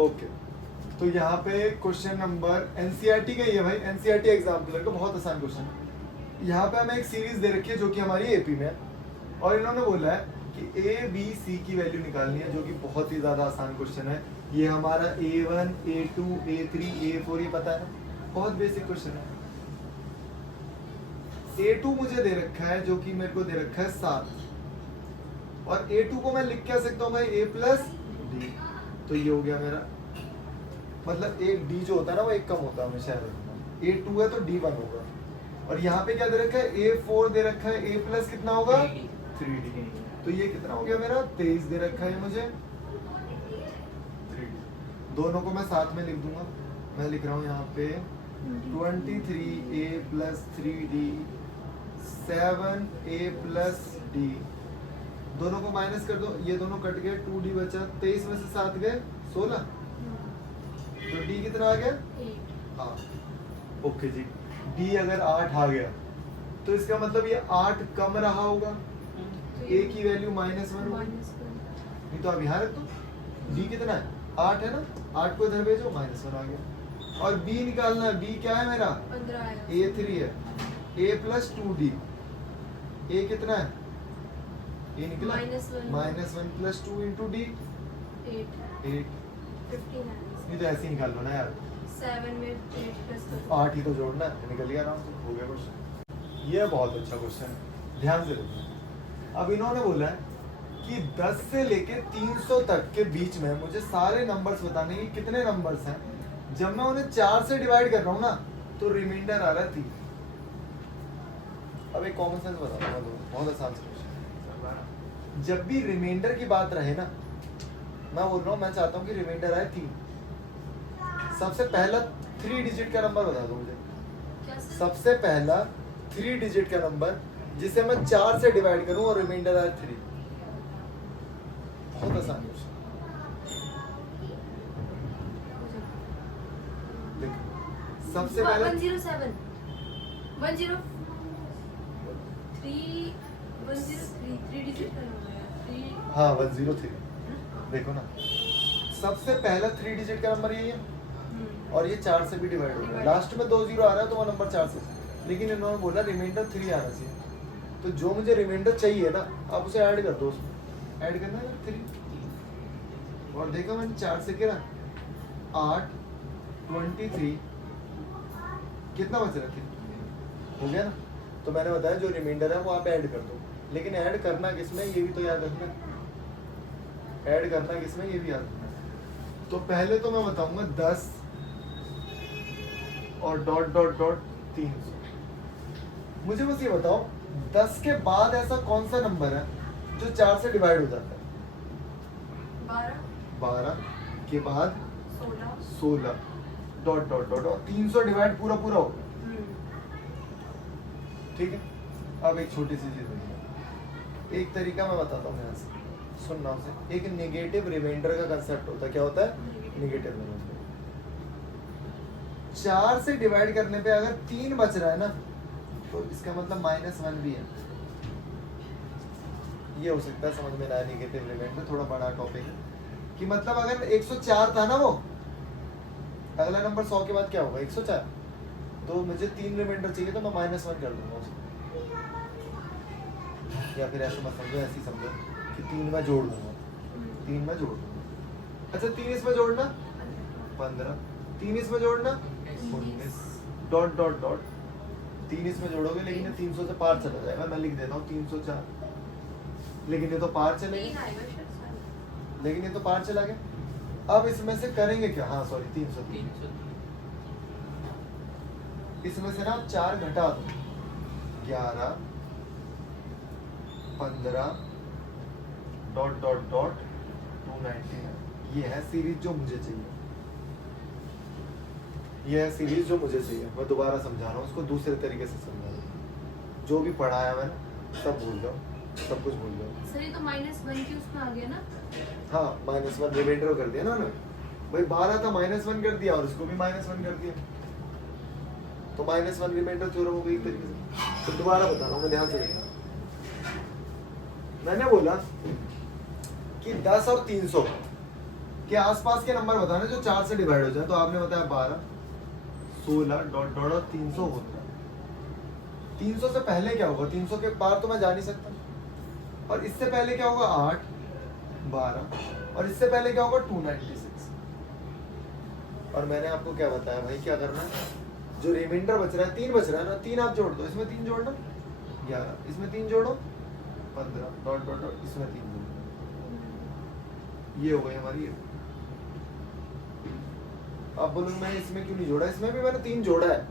Okay, तो यहाँ पे क्वेश्चन नंबर एनसीईआरटी का ही है भाई, एनसीईआरटी एग्जाम्पलर का बहुत आसान क्वेश्चन है। यहाँ पे हमें एक सीरीज दे रखी है जो कि हमारी एपी में है, और इन्होंने बोला है कि ए बी सी की वैल्यू निकालनी है, जो कि बहुत ही ज्यादा आसान क्वेश्चन है। ये हमारा A1 A2 A3 A4 ये पता है ना, बहुत बेसिक क्वेश्चन है। A2 मुझे दे रखा है जो कि मेरे को दे रखा है 7, और A2 को मैं लिख क्या सकता हूँ भाई A प्लस डी, तो ये हो गया मेरा, मतलब एक D जो होता है ना वो एक कम होता है हमेशा, A2 है तो D1 होगा। और यहाँ पे क्या दे रखा है A4 दे रखा है, A प्लस कितना होगा 3D, तो ये कितना हो गया मेरा 23 दे रखा है मुझे 3D। दोनों को मैं साथ में लिख दूंगा, मैं लिख रहा हूँ यहाँ पे 23A plus 3D 7A plus D, दोनों को माइनस कर दो, ये दोनों कट गए, 2D बचा, 23 में से 7 गए 16, तो D कितना आ गया 8। हाँ ओके जी, D अगर 8 आ गया तो इसका मतलब ये 8 कम रहा होगा, A की वैल्यू -1 होगी, नहीं तो अब यहाँ रख दो, D कितना है 8 है ना, 8 को इधर भेजो -1 आ गया। और B निकालना है, B क्या है मेरा 15 A3 है, A प्लस 2D, A कितना है A निकला -1 प्लस 2 इंटू D 8, नहीं तो ऐसे ही निकाल लो ना यार, 7 में 8 प्लस 8 ही तो जोड़ना है, निकल गया आराम से, हो गया क्वेश्चन। ये बहुत अच्छा क्वेश्चन है, ध्यान से देखो। अब इन्होंने बोला है कि 10 से लेके 300 तक के बीच में मुझे सारे नंबर्स बताने की कितने नंबर्स हैं, जब मैं उन्हें 4 से डिवाइड कर रहा हूँ ना तो रिमाइंडर आ रहा है 3। अब एक कॉमन सेंस बता रहा हूँ, बहुत आसान सा क्वेश्चन। जब भी रिमाइंडर की बात रहे ना, मैं बोल रहा हूँ मैं चाहता हूँ कि रिमाइंडर आए 3, सबसे पहला 3 डिजिट का नंबर बता दो मुझे, सबसे पहला 3 डिजिट का नंबर जिसे मैं 4 से डिवाइड करूं और रिमाइंडर आए 3। बहुत आसान क्वेश्चन, देखो सबसे पहले 107 103 3 डिजिट का नंबर है 3। हाँ 103, देखो ना सबसे पहला 3 डिजिट का नंबर यही है, और ये 4 से भी डिवाइड हो गया, लास्ट में 2 0 आ रहा है तो वो नंबर 4 से, लेकिन इन्होंने बोला रिमाइंडर 3 आना चाहिए, तो जो मुझे रिमाइंडर चाहिए ना आप उसे ऐड कर दो, उसमें ऐड करना है 3, और देखो मैंने 4 से किया 8 23, कितना बच रहा है, हो गया ना। तो मैंने बताया जो रिमाइंडर है वो आप ऐड कर दो, लेकिन ऐड करना किसमें ये भी तो याद रखना, ऐड करना किसमें ये भी याद रखना। तो पहले तो मैं बताऊंगा 10 और डॉट डॉट डॉट 300, मुझे बस ये बताओ 10 के बाद ऐसा कौन सा नंबर है जो 4 से डिवाइड हो जाता है, 12 के बाद 16 डॉट डॉट डॉट, और 300 डिवाइड पूरा पूरा होगा, ठीक है। अब एक छोटी सी चीज है, एक तरीका मैं बताता हूँ यहाँ से, सुनना उसे। एक नेगेटिव रिमाइंडर का कंसेप्ट होता है, क्या होता है नेगेटिव रिमाइंडर। 4 से डिवाइड करने पे अगर 3 बच रहा है ना तो इसका मतलब -1 भी है, ये हो सकता है समझ में ना आए नेगेटिव रिमाइंडर, थोड़ा बड़ा टॉपिक है कि मतलब अगर 104 था ना वो, अगला नंबर 100 के बाद क्या होगा 104, तो मुझे 3 रिमाइंडर चाहिए तो मैं -1 कर दूंगा उसको, या फिर ऐसे मत समझो, ऐसे ही समझो कि 3 में जोड़ दूंगा, 3 में जोड़ दूंगा, अच्छा 3 इसमें जोड़ना 15, 3 इसमें जोड़ना 19, डॉट डॉट डॉट 3 इसमें जोड़ोगे लेकिन ये 300 से पार चला जाएगा, मैं लिख देता हूँ 304, लेकिन ये तो पार चलेगा, लेकिन ये तो पार चला गया। अब इसमें से करेंगे क्या, हाँ सॉरी 303, इसमें से ना 4 घटा दो, 11 15 डॉट डॉट डॉट 299, ये है सीरीज जो मुझे चाहिए, ये है सीरीज जो मुझे चाहिए। मैं दोबारा समझा रहा हूँ उसको, दूसरे तरीके से समझा रहा हूँ, जो भी पढ़ाया मैंने सब भूल जाओ, सब कुछ भूल जाओ। सर ये तो -1 की उसमें आ गया ना, हाँ -1 रिमाइंडर कर दिया ना भाई, 12 था -1 कर दिया और इसको भी -1 कर दिया, तो -1 रिमाइंडर थ्योरम हो गई एक तरीके से। तो दोबारा बता रहा हूँ मैं, ध्यान से देखना। मैंने बोला कि 10 और 300 के आसपास के नंबर बताने जो 4 से डिवाइड हो जाए। तो आपने बताया 12, 16 डॉट डॉट और 300 होता है। 300 से पहले क्या होगा? 300 के पार तो मैं जा नहीं सकता। और इससे पहले क्या होगा? 8, 12 और इससे पहले क्या होगा? 296। और मैंने आपको क्या बताया भाई, क्या करना है? जो रिमाइंडर बच रहा है, 3 बच रहा है ना, 3 आप जोड़ दो, इसमें 3 जोड़ना 11, इसमें 3 जोड़ो 15 डॉट डॉट डॉट, इसमें 3 जोड़ो। ये हो गई हमारी ये। अब बोलूँ मैं इसमें क्यों नहीं जोड़ा? इसमें भी मैंने 3 जोड़ा है,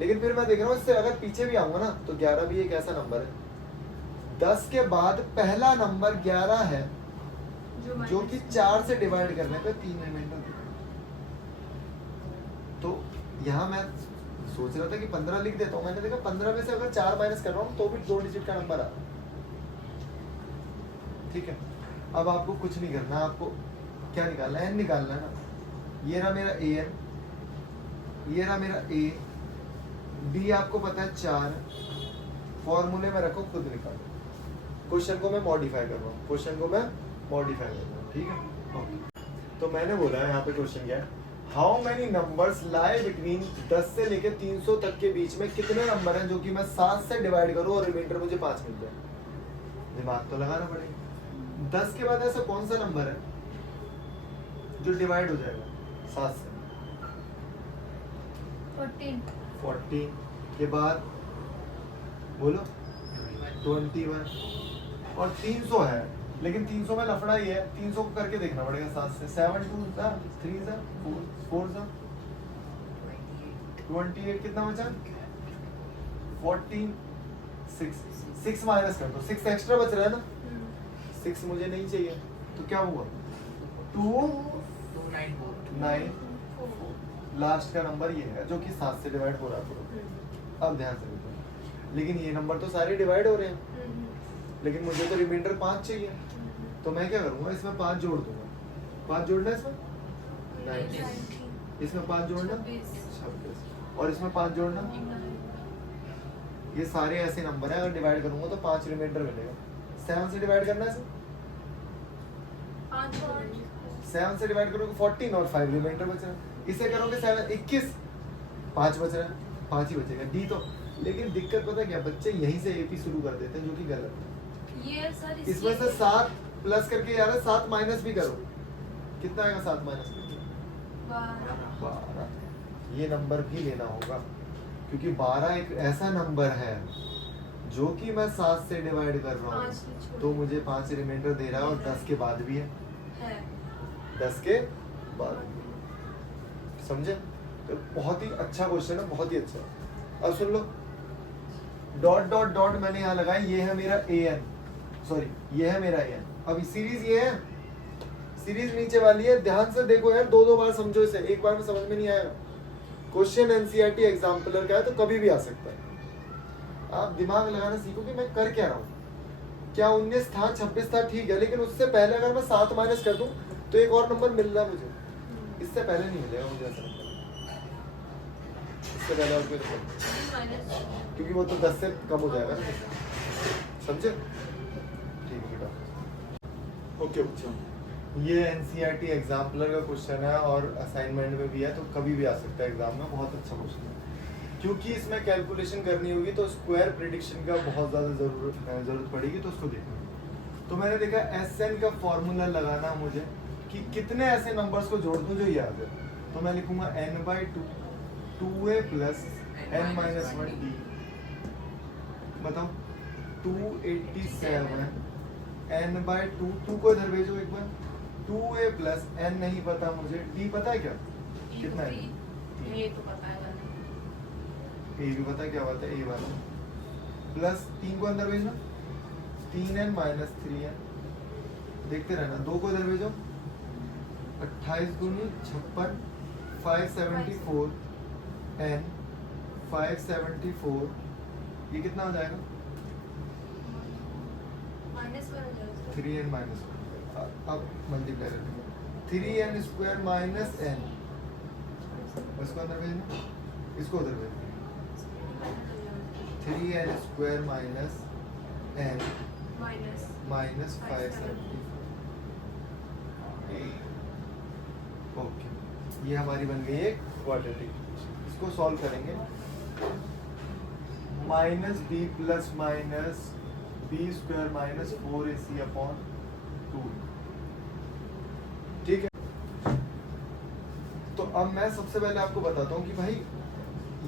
लेकिन फिर मैं देख रहा हूँ इससे अगर पीछे भी आऊंगा ना तो 11 भी एक ऐसा नंबर है। 10 के बाद पहला नंबर 11 है जो कि 4 से डिवाइड करने पे 3 रिमाइंडर देता है। तो यहाँ मैं सोच रहा था कि 15 लिख देता हूँ, मैंने देखा 15 में से अगर 4 माइनस कर रहा हूँ तो भी 2 डिजिट का नंबर आ रहा है। ठीक है, अब आपको कुछ नहीं करना, आपको क्या निकालना है? n निकालना है ना। ये रहा मेरा an, ये रहा मेरा a, b आपको पता है 4, फॉर्मूले में रखो, खुद निकालो। क्वेश्चन को मैं मॉडिफाई कर रहा हूँ, क्वेश्चन को मैं मॉडिफाई कर रहा हूँ। ठीक है, ओके। तो मैंने बोला है यहाँ पे क्वेश्चन क्या है, how many numbers lie between 10 से लेके 300 तक के बीच में कितने नंबर हैं जो कि मैं 7 से डिवाइड करूँ और रिमाइंडर मुझे 5 मिल जाए? दिमाग तो लगाना पड़ेगा। 10 के बाद ऐसा कौन सा नंबर है जो डिवाइड हो जाएगा 7 से? 14 के बाद बोलो 21 और 300 है, लेकिन 300 में लफड़ा ही है, 300 को करके देखना पड़ेगा 7 से। 7 2 3 4 28 कितना बचा? 14 6 माइनस कर दो, 6 एक्स्ट्रा बच रहा है ना, 6 मुझे नहीं चाहिए तो क्या हुआ? 294 लास्ट का नंबर ये है जो कि 7 से डिवाइड हो रहा है। अब ध्यान से देखो, लेकिन ये नंबर तो सारे डिवाइड हो रहे हैं, लेकिन मुझे तो रिमाइंडर 5 चाहिए। तो मैं क्या करूंगा? इसमें 5 जोड़ दूंगा। 5 जोड़ना इसमें 19, इसमें 5 जोड़ना 26 और इसमें 5 जोड़ना। ये सारे ऐसे नंबर है, अगर डिवाइड करूंगा तो 5 रिमाइंडर मिलेगा। 7 से डिवाइड करना है इसे, 7 से डिवाइड करोगे 14 और 5 रिमाइंडर बच रहा है। इसे करोगे 7 21, 5 बच रहा है, 5 ही बचेगा डी तो। लेकिन दिक्कत पता है क्या, बच्चे यहीं से एपी शुरू कर देते हैं जो कि गलत है। ये सर इसमें से 7 प्लस करके यार 7 माइनस भी करो, कितना आएगा 7 माइनस करके? 12। ये नंबर भी लेना होगा क्योंकि 12 एक ऐसा नंबर है जो कि मैं 7 से डिवाइड कर रहा हूँ, तो मुझे 5 रिमाइंडर दे रहा है और 10 के बाद भी है, 10 के बाद भी। समझे? तो बहुत ही अच्छा क्वेश्चन है, बहुत ही अच्छा। अब सुन लो, डॉट डॉट डॉट मैंने यहाँ लगाया, ये है मेरा an, सॉरी ये है मेरा an। अब सीरीज ये है, सीरीज नीचे वाली है, ध्यान से देखो यार, 2 बार समझो इसे, एक बार में समझ में नहीं आएगा। क्वेश्चन एनसीईआरटी एग्जाम्पलर का है तो कभी भी आ सकता है। आप दिमाग लगाना सीखो कि मैं कर क्या रहा हूँ। क्या 19 था 26 था, ठीक है, लेकिन उससे पहले अगर मैं 7 माइनस कर दूं तो एक और नंबर मिल रहा है मुझे, इससे पहले नहीं मिलेगा मुझे ऐसा नंबर, इससे पहले और कोई नंबर, क्योंकि वो तो 10 से कम हो जाएगा ना। समझे? ठीक है बेटा, ओके बच्चों, ये एनसीईआरटी एग्जाम्पलर का क्वेश्चन है और असाइनमेंट में भी है, तो कभी भी आ सकता है एग्जाम में। बहुत अच्छा क्वेश्चन है क्योंकि इसमें कैलकुलेशन करनी होगी तो स्क्वायर प्रेडिक्शन का बहुत ज़्यादा जरूरत पड़ेगी, तो उसको देखना। तो मैंने देखा SN का फॉर्मूला लगाना मुझे कि कितने ऐसे नंबर्स को जोड़ दूं जो याद है। तो मैं लिखूंगा n/2 2a प्लस n-1d। बताओ 287 n/2, 2 को इधर भेजो एक बार, 2a प्लस n नहीं पता मुझे, d पता है क्या कितना है? ये तो पता है, a भी पता है क्या होता है, a वाला प्लस 3 को अंदर भेजना, 3n माइनस 3n, देखते रहना। 2 को इधर भेजो, 28 दूनी 56, 574 n 574, ये कितना हो जाएगा? -3n माइनस, अब मल्टीप्लाई करेंगे, 3n स्क्वायर माइनस n, इसको अंदर भेजना, इसको उधर भेजना, 3n square minus n minus 574, okay, ये हमारी बन गई एक क्वाड्रेटिक। इसको सॉल्व करेंगे। Minus B plus minus B square minus 4ac upon 2। ठीक है, तो अब मैं सबसे पहले आपको बताता हूँ कि भाई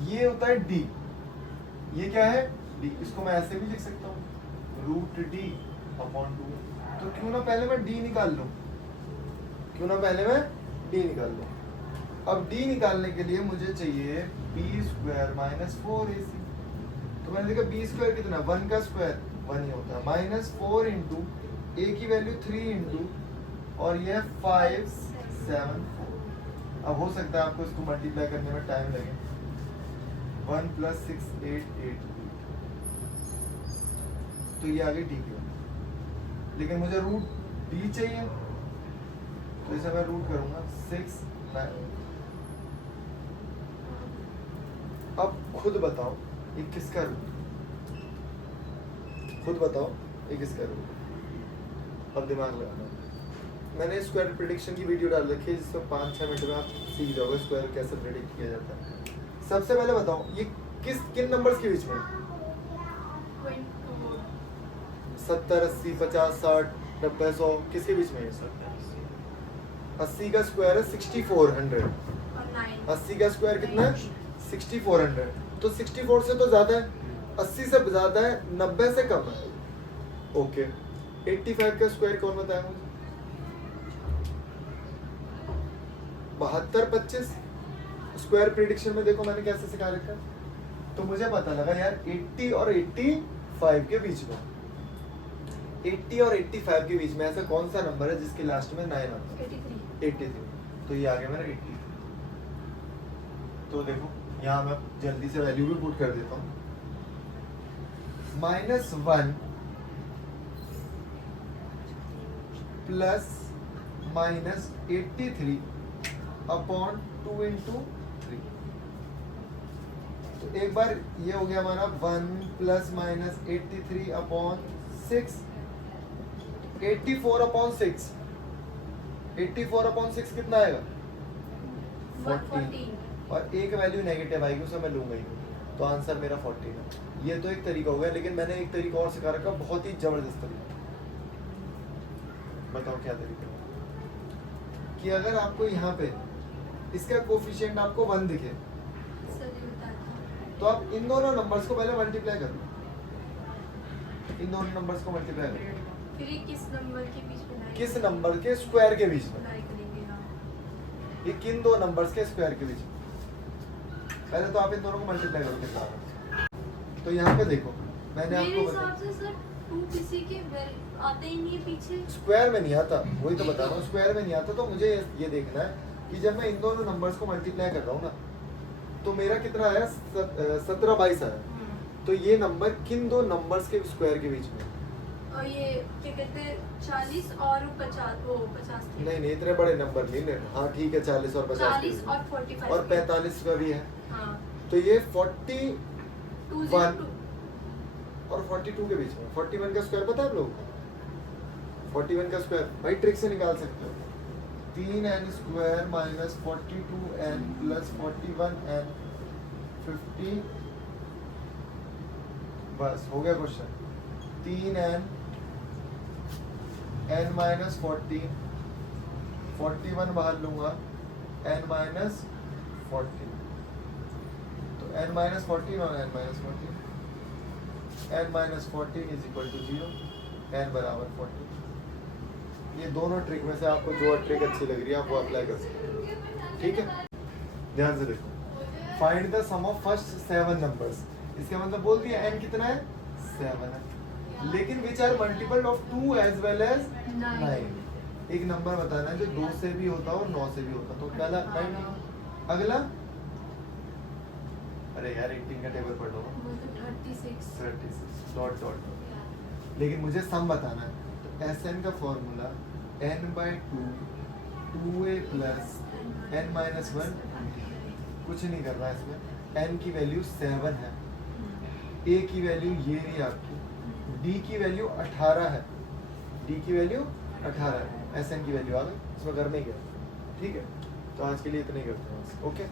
ये होता है d, ये क्या है d, इसको मैं ऐसे भी लिख सकता हूँ रूट d अपॉन 2। तो क्यों ना पहले मैं d निकाल लूँ, क्यों ना पहले मैं d निकाल लूँ। अब d निकालने के लिए मुझे चाहिए b स्क्वायर माइनस 4ac। तो मैंने देखा b स्क्वायर कितना, 1 का स्क्वायर 1 ही होता है, माइनस 4 इंटू a की वैल्यू 3 इंटू और ये 5 7 4। अब हो सकता है आपको इसको मल्टीप्लाई करने में टाइम लगे। 1 प्लस 6 8 8, तो ये आ गई d की वैल्यू। लेकिन मुझे रूट d चाहिए, तो इसे मैं रूट करूंगा 6 9। अब खुद बताओ ये किसका रूट, खुद बताओ ये किसका रूट। अब दिमाग लगाना। मैंने स्क्वायर प्रेडिक्शन की वीडियो डाल रखी है जिसमें 5-6 मिनट में आप सीख जाओगे स्क्वायर कैसे प्रेडिक्ट किया जाता है। सबसे पहले बताओ ये किन नंबर्स के बीच में, 70 80 50 60 90 100, किसके बीच में है? 80 का स्क्वायर है 6400, 80 का स्क्वायर कितना है 6400, तो 64 से तो ज्यादा है, 80 से ज्यादा है, 90 से कम है। ओके, 85 का स्क्वायर कौन बताया मुझे? 72 25। स्क्वायर प्रेडिक्शन में देखो मैंने कैसे सिखा रखा है। तो मुझे पता लगा यार 80 और 85 के बीच में, 80 और 85 के बीच में ऐसा कौन सा नंबर है जिसके लास्ट में 9 आता है? 83। तो ये आ गया मेरा 80। तो देखो यहाँ मैं जल्दी से वैल्यू भी पुट कर देता हूँ। -1 प्लस -83 अपॉन 2 इंटू 3। तो एक बार ये हो गया हमारा 1 प्लस -83 अपॉन 6, 84 अपॉन 6, 84 अपॉन 6 कितना आएगा? 14। और एक वैल्यू नेगेटिव आएगी उसे मैं लूंगा ही, तो आंसर मेरा 14 है। ये तो एक तरीका हो गया, लेकिन मैंने एक तरीका और सिखा रखा, बहुत ही जबरदस्त तरीका। बताओ क्या तरीका? कि अगर आपको यहाँ पे इसका कोफिशिएंट आपको 1 दिखे तो आप इन दोनों नंबर्स को पहले मल्टीप्लाई कर लो, इन दोनों नंबर्स को मल्टीप्लाई करो। फिर ये किस नंबर के बीच में लाएं? किस नंबर के स्क्वायर के बीच में? लाएं करेंगे, हाँ। ये किन दो नंबर्स के स्क्वायर के बीच में? पहले तो आप इन दोनों को मल्टीप्लाई करो कितना आता है। तो यहाँ पे देखो मैंने मेरे आपको हिसाब से सर 2 किसी के आते ही नहीं है पीछे। स्क्वायर में नहीं आता, वही तो बता रहा हूँ, स्क्वायर में नहीं आता। तो मुझे ये देखना है कि जब मैं इन दोनों नंबर्स को मल्टीप्लाई कर रहा हूँ ना, तो मेरा कितना आया? 17 22 आया। तो ये नंबर किन दो नंबर्स के स्क्वायर के बीच में? और ये क्या कहते हैं 40 और 50 वो 50 थे। नहीं इतने बड़े नंबर नहीं लेना। हाँ ठीक है, 40 और 50 40 और 45 और 45 का भी है। हाँ। तो ये 41 202 और 42 के बीच में। 41 का स्क्वायर पता है आप लोगों को? 41 का स्क्वायर भाई ट्रिक से निकाल सकते हो। 3n square minus 42n plus 41n 50। बस हो गया क्वेश्चन। 3n n माइनस 40, 41 बाहर लूंगा, n माइनस 40, तो n माइनस 14 और n minus 14, n minus 14 is equal to 0, n बराबर 40। ये दोनों ट्रिक में से आपको जो ट्रिक अच्छी लग रही है आप वो अप्लाई कर सकते हो। ठीक है, ध्यान से देखो। Find the sum of first 7 numbers. इसका मतलब बोल दिया n कितना है? 7 है, लेकिन which are multiple of 2 as well as 9। एक नंबर बताना है जो 2 से भी होता और 9 से भी होता। तो पहला 9, अगला अरे यार 18 का टेबल पढ़ लो। 36 डॉट डॉट डॉट। लेकिन मुझे सम बताना है, तो Sn का formula n/2 2a plus n minus 1। कुछ नहीं करना है इसमें। n की वैल्यू 7 है, a की वैल्यू ये रही आपकी, d की वैल्यू 18 है, d की वैल्यू 18 है, Sn की वैल्यू आ गई, इसमें करने क्या। ठीक है, तो आज के लिए इतना ही करते हैं बस। ओके